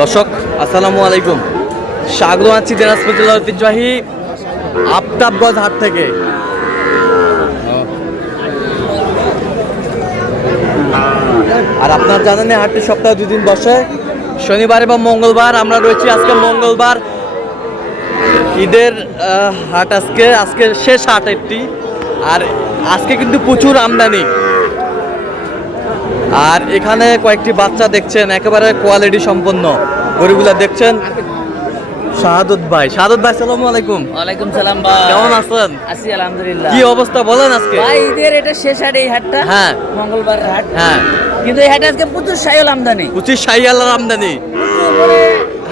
দর্শক আসসালামু আলাইকুম, স্বাগত আছি দিনাজপুর জেলার ঐতিহ্যবাহী আফতাবগঞ্জ হাট থেকে। আর আপনারা জানেন হাটটি সপ্তাহে 2 দিন বসে, শনিবার এবং মঙ্গলবার। আমরা রয়েছি আজকে মঙ্গলবার, ঈদের হাট। আজকে শেষ হাট একটি, আর আজকে কিন্তু প্রচুর আমদানি। আর এখানে কয়েকটি বাচ্চা দেখছেন, একেবারে কোয়ালিটি সম্পন্ন গরুগুলা দেখছেন। শাহাদত ভাই, আসসালামু আলাইকুম। ওয়ালাইকুম সালাম ভাই, কেমন আছেন? আছি আলহামদুলিল্লাহ। কি অবস্থা বলেন আজকে? ভাই ঈদের এটা শেষ হাট, এই হাটটা হ্যাঁ মঙ্গলবার হাট। হ্যাঁ, কিন্তু এই হাটে আজকে প্রচুর শাইল আমদানি, প্রচুর শাইয়ালার আমদানি।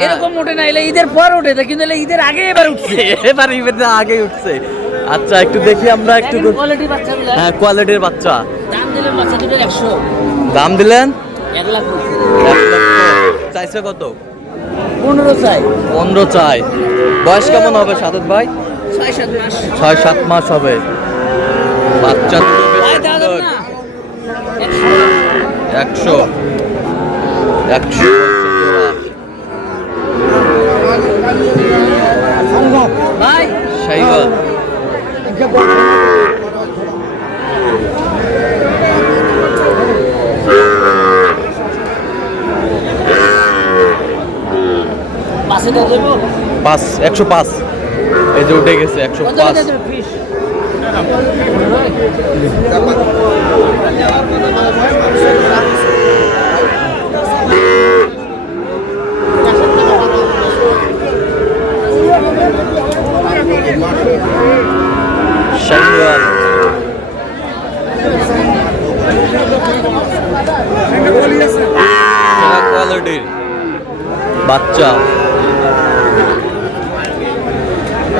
এরকম ওঠে না, এলে ঈদের পর ওঠে না, কিন্তু ঈদের আগে এবার উঠছে। এবার ঈদের আগে উঠছে। আচ্ছা, একটু দেখি আমরা একটু। কোয়ালিটি বাচ্চাগুলো, হ্যাঁ, কোয়ালিটির বাচ্চা। দাম দিলেন বাচ্চা দুটোর 100। দাম দিলেন 1 লাখ। 1 লক্ষ। চাইছে কত? 15 চাই। 15 চাই। বয়স কেমন হবে সাদত ভাই? 6-7 মাস। 6-7 মাস হবে। বাচ্চা ভাই দাও না 100 ভাই শাইওয়াল। পাশে দাও দেবো 105। এই যে উঠে গেছে 105। শাইওয়াল কোয়ালিটির বাচ্চা।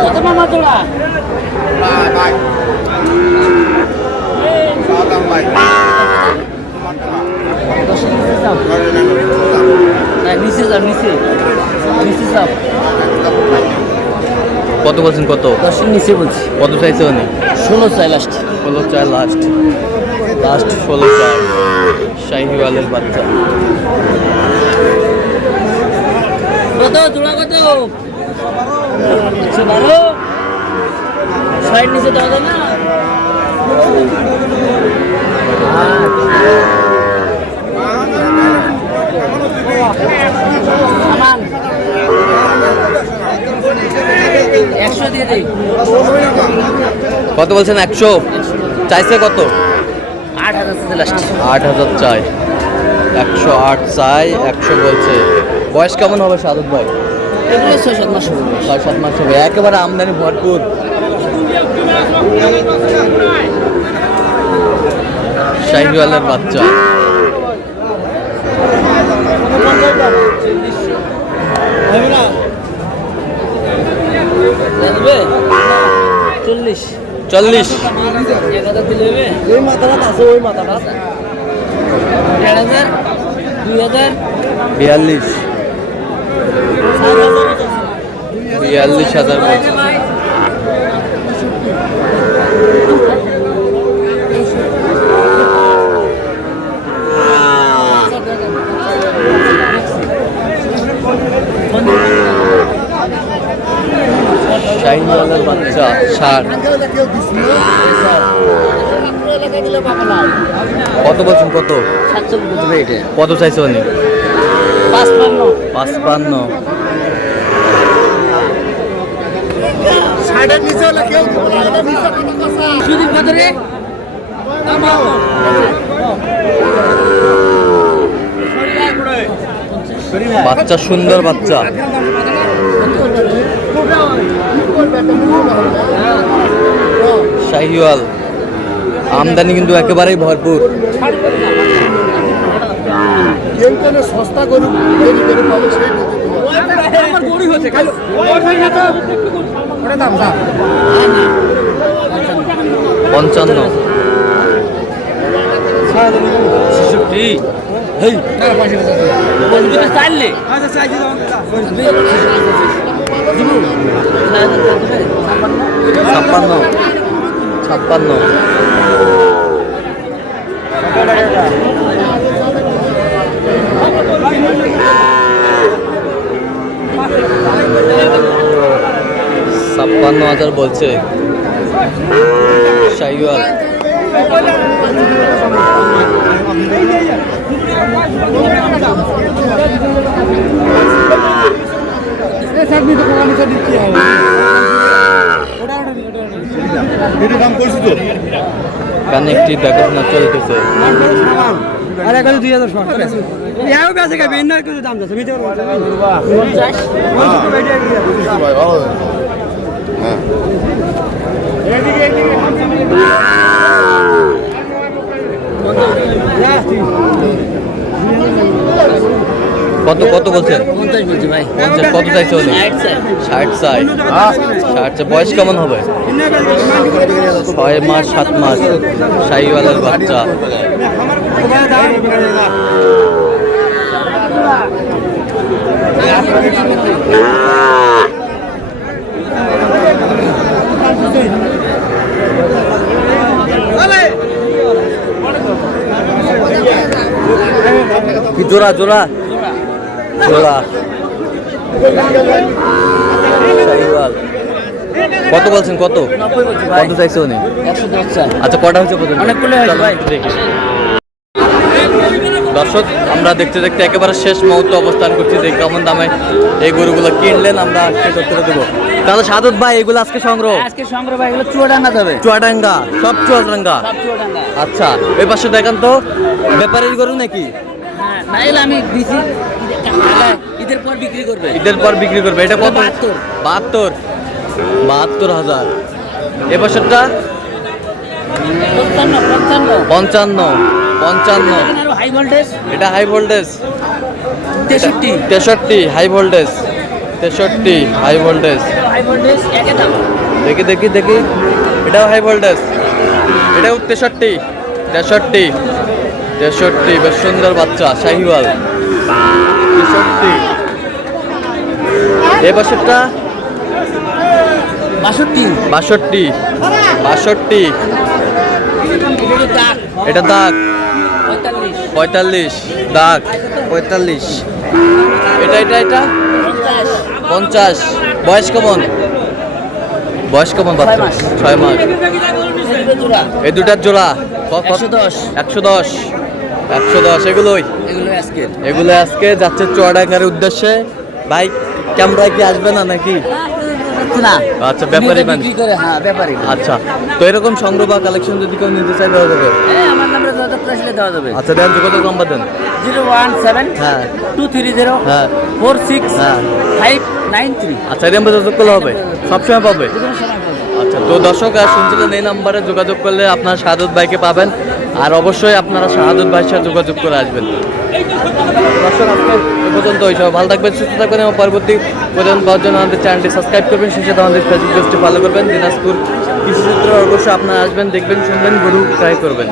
কত মামা তোলা? কত বলছেন? কত? 10 নিচে বলছি। কত চাইছে উনি? 16 চাই লাস্ট। 16 চাই লাস্ট 16 চাই। শাহিওয়ালের বাচ্চা। কত তোলা? কত? 112। 60 নিচে দেওয়া যায় না? সামান 100 দিয়ে দেই। কত বলছেন? 100 চাইছে। কত? 8,000 লাস্ট। 8,000 চাই। 108 চাই, 100 বলছে। বয়স কেমন হবে সাদত ভাই? এগুলো 6-7 মাস হবে। 6-7 মাস হবে। একেবারে আমদানি ভরপুর। শাহিওয়ালের বাচ্চা। দেবে 40। 40। 1000 দিলে হবে। ওই মাথাটা আছে, ওই মাথাটা 1000 2000 42। 42,000 বলছে। শাহিওয়ালের বাচ্চা 60। কত বলছেন? কত? 700 বুঝবে এটা। কত চাইছে উনি? 55। 55। সুদীপ কত রে? বাচ্চা, সুন্দর বাচ্চা। শাহিওয়াল আমদানি কিন্তু একেবারেই ভরপুর। সস্তা গরু 55। 66। হেই বলবি চাইলে আচ্ছা চাইছি দিবু 56। হাজার বলছে শাহিওয়াল। কানেকটি দেখাশোনা চলতেছে। আর এখন 2000 শর্ট আছে ইয়াও বেঁচে গেবে ইন্নার কিছু দাম যাচ্ছে মিটার ভাই ভালো হ্যাঁ কত কত বলছেন? 50 বলছি ভাই। 50 কত চাইছে উনি? 60 চাই। 60 বয়স কেমন হবে? 6 মাস 7 মাস শাহিওয়ালের বাচ্চা। কি জোড়া জোড়া জোড়া শাহিওয়াল। কত বলছেন? কত কত চাইছে উনি? 110 চাই। আচ্ছা কটা হচ্ছে পর্যন্ত? অনেকগুলো হয়েছে ভাই। দেখি। দর্শক আমরা দেখতে দেখতে একেবারে শেষ মুহূর্তে অবস্থান করছি যে কেমন দামে এই গরুগুলো কিনলেন আমরা আজকে তথ্য দেবো। তাহলে সাদত ভাই এগুলো আজকে সংগ্রহ? আজকে সংগ্রহ ভাই এগুলো চুয়াডাঙ্গা যাবে। চুয়াডাঙ্গা সব চুয়াডাঙ্গা। সব চুয়াডাঙ্গা। আচ্ছা ওই পাশে দেখেন তো ব্যাপারীর গরু নাকি? হ্যাঁ না এলে আমি দিছি ঈদের পর বিক্রি করবে। ঈদের পর বিক্রি করবে। এটা কত? 72 72,000। এ বছরটা 55 55 হাই ভোল্টেজ। এটা high voltage 63 high voltage 63 high voltage. High voltage একই দাম। দেখি দেখি দেখি এটাও হাই ভোল্টেজ। এটাও 63 বেশ সুন্দর বাচ্চা শাহিওয়াল 63। এ বছরটা 62 এটা দাগ 45 দাগ 45। এটা এটা এটা 50। বয়স কেমন? বাচ্চা 6 মাস। এই দুটার জোড়া 110 এগুলোই এগুলো আজকে যাচ্ছে চুয়াডাঙ্গার উদ্দেশ্যে। ভাই ক্যামেরায় কি আসবে না নাকি? না আচ্ছা ব্যাপারী মানুষ। বিক্রি করে। হ্যাঁ ব্যাপারী। আচ্ছা তো এরকম সংগ্রহ বা কালেকশন যদি কেউ নিতে চাই দেওয়া যাবে? আমার নাম্বারে যোগাযোগ করে দেওয়া যাবে। আচ্ছা দেন যোগাযোগ নাম্বার দেন। 017 হ্যাঁ 230 হ্যাঁ 46 হ্যাঁ 593। আচ্ছা এই নাম্বার যোগাযোগ করলে হবে? সবসময় পাবে? আচ্ছা তো দর্শক আর শুনছিলেন এই নাম্বারে যোগাযোগ করলে আপনার শাহাদত ভাইকে পাবেন। আর অবশ্যই আপনারা শাহাদত ভাইয়ের সাথে যোগাযোগ করে আসবেন। দর্শক আজকে এ পর্যন্ত সব ভালো থাকবেন, সুস্থ থাকবেন এবং পরবর্তী প্রতিদিন পাওয়ার জন্য আমাদের চ্যানেলটি সাবস্ক্রাইব করবেন। সেই সাথে আমাদের ফেসবুক পেজটি ফলো করবেন। দিনাজপুর কৃষিচিত্র অবশ্যই আপনারা আসবেন, দেখবেন, শুনবেন, গরু ক্রয় করবেন।